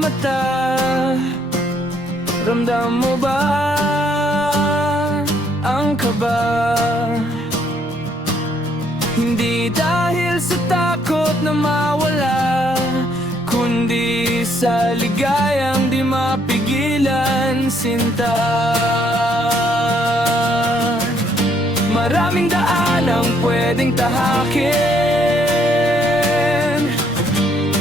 mata. Ramdam mo ba ang kaba? Hindi dahil sa takot na mawala, kundi sa ligayang di mapigilan, sinta. Maraming daan ang pwedeng tahakin,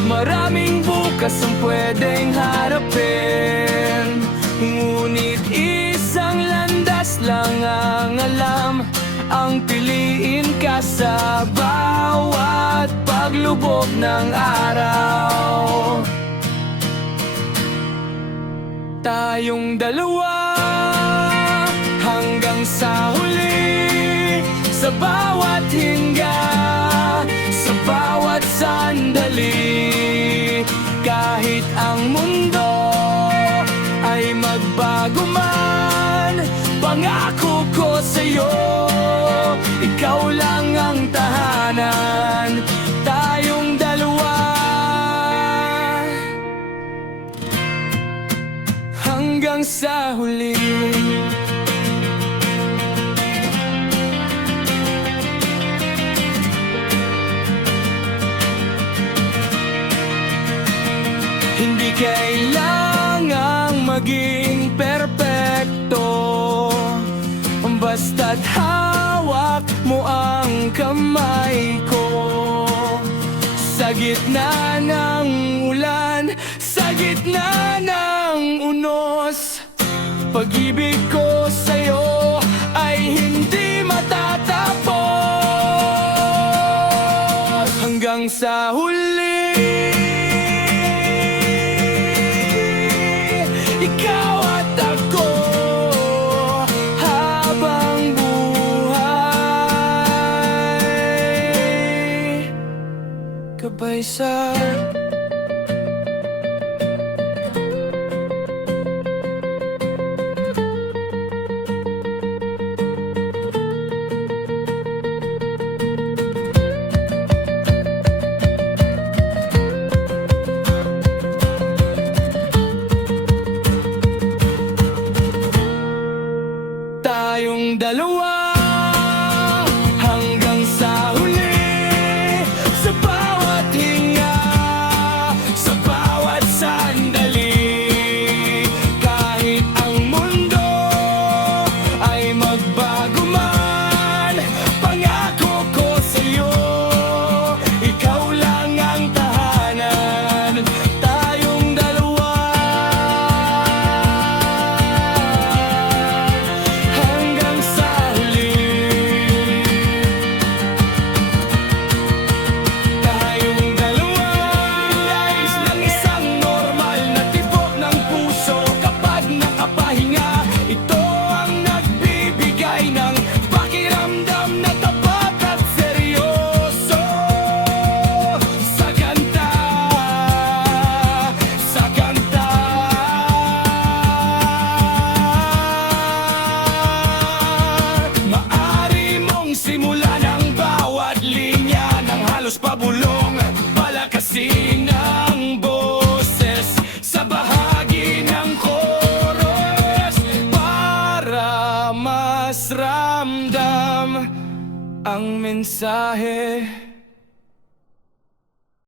maraming bukas ang pwedeng harapin. Ngunit isang landas lang ang alam, ang piliin ka sa bawat paglubog ng araw. Tayong dalawa hanggang sa huli, sa bawat hinga, sa bawat sandali. Kahit ang mundo ay magbago man, pangako ko sa'yo, ikaw lang ang tahanan. Tayong dalawa hanggang sa huli. Hindi kailangang maging perpekto, basta't hawak mo ang kamay ko. Sa gitna ng ulan, sa gitna ng unos, pag-ibig ko sa'yo ay hindi matatapos. Hanggang sa huli, ikaw at ako, habang buhay, kabaysan. Tayong dalawa hanggang sa huli, sa bawat hinga, sa bawat sandali. Kahit ang mundo ay magbago man, pangako ko sa'yo, ikaw lang ang tahanan. Tayong dalawa hanggang sa huli. Tayong dalawa, nais ng isang normal na tibok ng puso. Kapag nakapahinga, ito ang nagbibigay ng pakiramdam na tapat at seryoso. Sa kanta, sa kanta, maari mong simulan ang bawat linya ng halos pabulong, palakasin ang boses sa bahagi ng chorus, para mas ramdam ang mensahe.